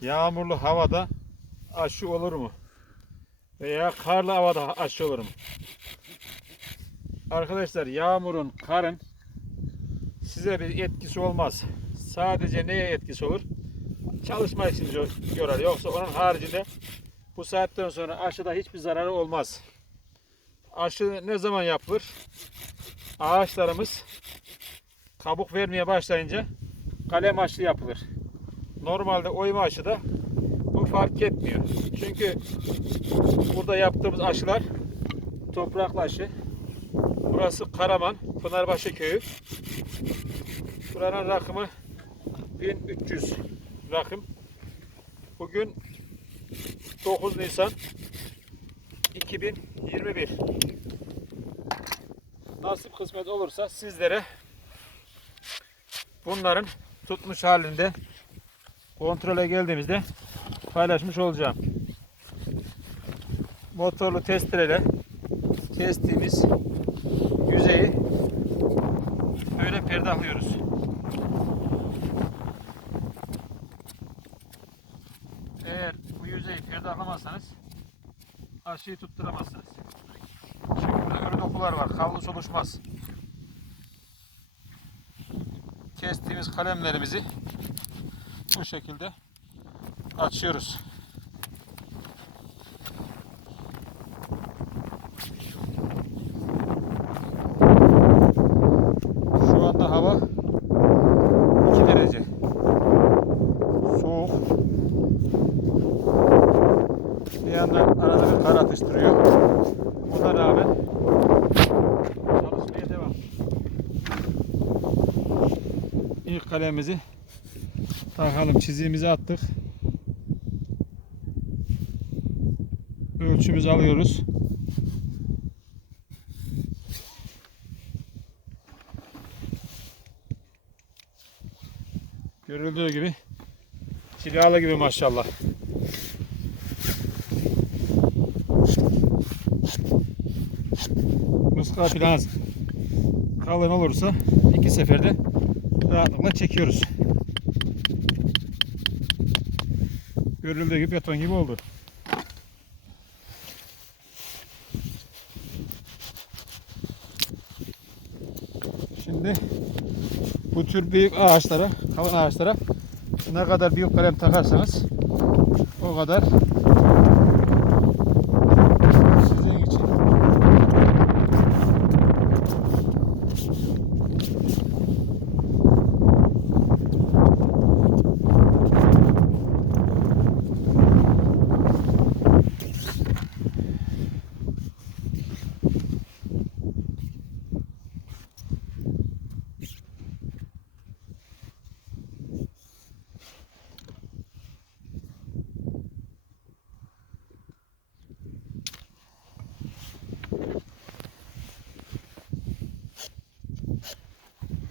yağmurlu havada aşı olur mu? Veya karlı havada aşı olur mu? Arkadaşlar yağmurun, karın size bir etkisi olmaz. Sadece neye etkisi olur? Çalışma için gö- görer. Yoksa onun haricinde bu saatten sonra aşıda hiçbir zararı olmaz. Aşı ne zaman yapılır? Ağaçlarımız kabuk vermeye başlayınca kalem aşı yapılır. Normalde oyma aşı da bu fark etmiyor. Çünkü burada yaptığımız aşılar topraklı aşı. Burası Karaman, Pınarbaşı köyü. Buranın rakımı 1300 rakım. Bugün 9 Nisan 2021. Nasip kısmet olursa sizlere bunların tutmuş halinde kontrole geldiğimizde paylaşmış olacağım. Motorlu testereyle kestiğimiz yüzeyi böyle perdahlıyoruz. Eğer bu yüzeyi perdahlamazsanız aşıyı tutturamazsınız. Şimdi burada ölü dokular var. Kavrulus oluşmaz. Kestiğimiz kalemlerimizi bu şekilde açıyoruz. Şu anda hava 2 derece. Soğuk. Bir yandan arada bir kar atıştırıyor. Buna rağmen çalışmaya devam. İlk kalemimizi takalım. Çiziğimizi attık. Ölçümüzü alıyoruz. Görüldüğü gibi cilalı gibi maşallah. Muska falan kalın olursa iki seferde rahatlıkla çekiyoruz. Görüldüğü gibi beton gibi oldu. Şimdi bu tür büyük ağaçlara, kalın ağaçlara ne kadar büyük kalem takarsanız o kadar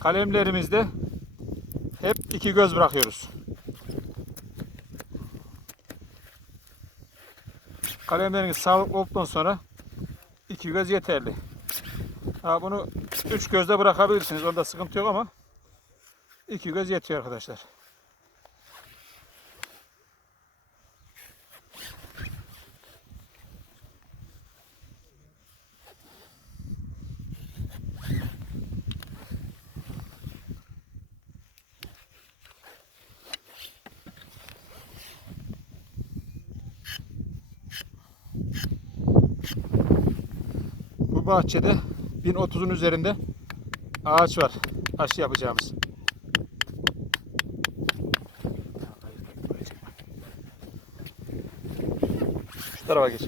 Kalemlerimizde hep iki göz bırakıyoruz. Kalemleriniz sağlıklı olduktan sonra iki göz yeterli. Ha, bunu üç gözde bırakabilirsiniz. Onda sıkıntı yok ama iki göz yetiyor arkadaşlar. Bahçede 1030'un üzerinde ağaç var. Aşı yapacağımız. Şu tarafa geç.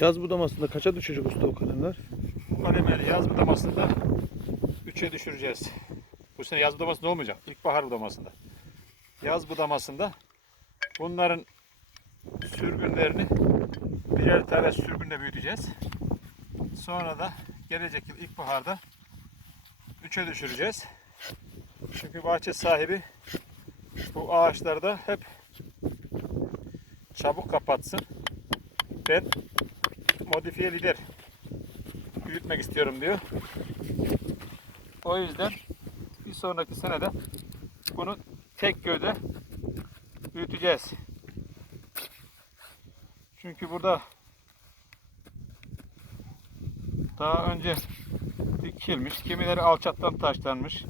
Yaz budamasında kaça düşecek usta o kalemler? Kalemleri yaz budamasında 3'e düşüreceğiz. Bu sene yaz budamasında olmayacak. İlkbahar budamasında. Yaz budamasında bunların sürgünlerini birer tane sürgünle büyüteceğiz. Sonra da gelecek yıl ilkbaharda 3'e düşüreceğiz. Çünkü bahçe sahibi bu ağaçlarda hep çabuk kapatsın. Ben modifiye lider büyütmek istiyorum diyor. O yüzden bir sonraki senede bunu tek gövde büyüteceğiz. Çünkü burada daha önce dikilmiş, kimileri alçaktan taşlanmış.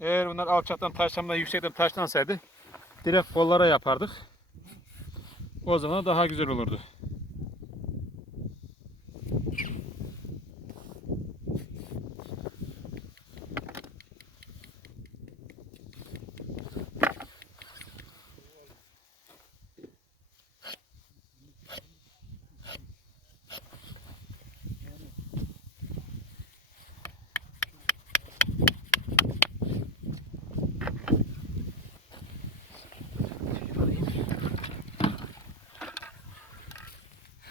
Eğer bunlar alçaktan taşlanma yüksekten taşlansaydı direkt kollara yapardık. O zaman daha güzel olurdu.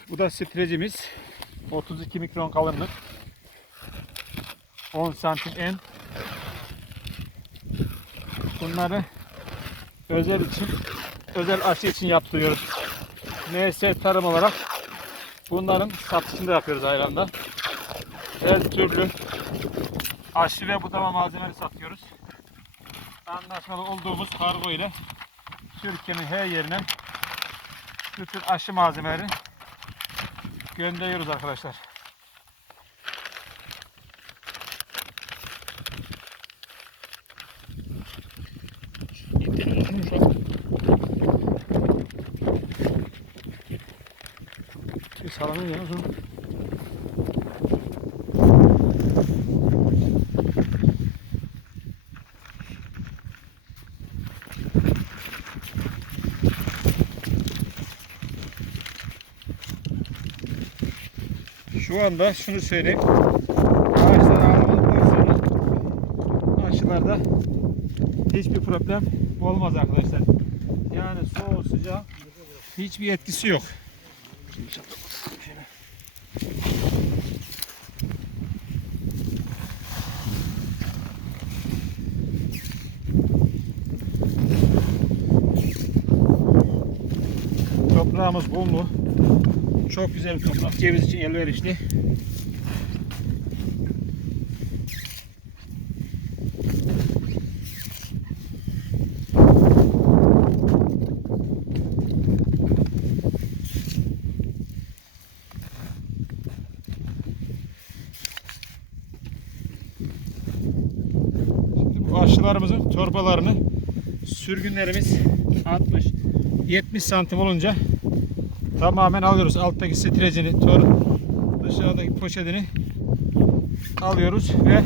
Bu da strecimiz. 32 mikron kalınlık. 10 santim en. Bunları özel için, özel aşı için yaptırıyoruz. NS tarım olarak bunların satışını da yapıyoruz ayranda. Her türlü aşı ve budama malzemeleri satıyoruz. Anlaşmalı olduğumuz kargo ile Türkiye'nin her yerine bütün aşı malzemeleri gönderiyoruz arkadaşlar. Salamın yanı uzun. Şu anda şunu söyleyeyim. Ağaçlar ağlamadıktan sonra aşılarda hiçbir problem olmaz arkadaşlar. Yani soğuk sıcak hiçbir etkisi yok. Toprağımız bullu. Çok güzel bir toprak. Ceviz için elverişli. Aşılarımızın torbalarını sürgünlerimiz 60 70 santim olunca tamamen alıyoruz. Alttaki strecini, tor, dışarıdaki poşetini alıyoruz ve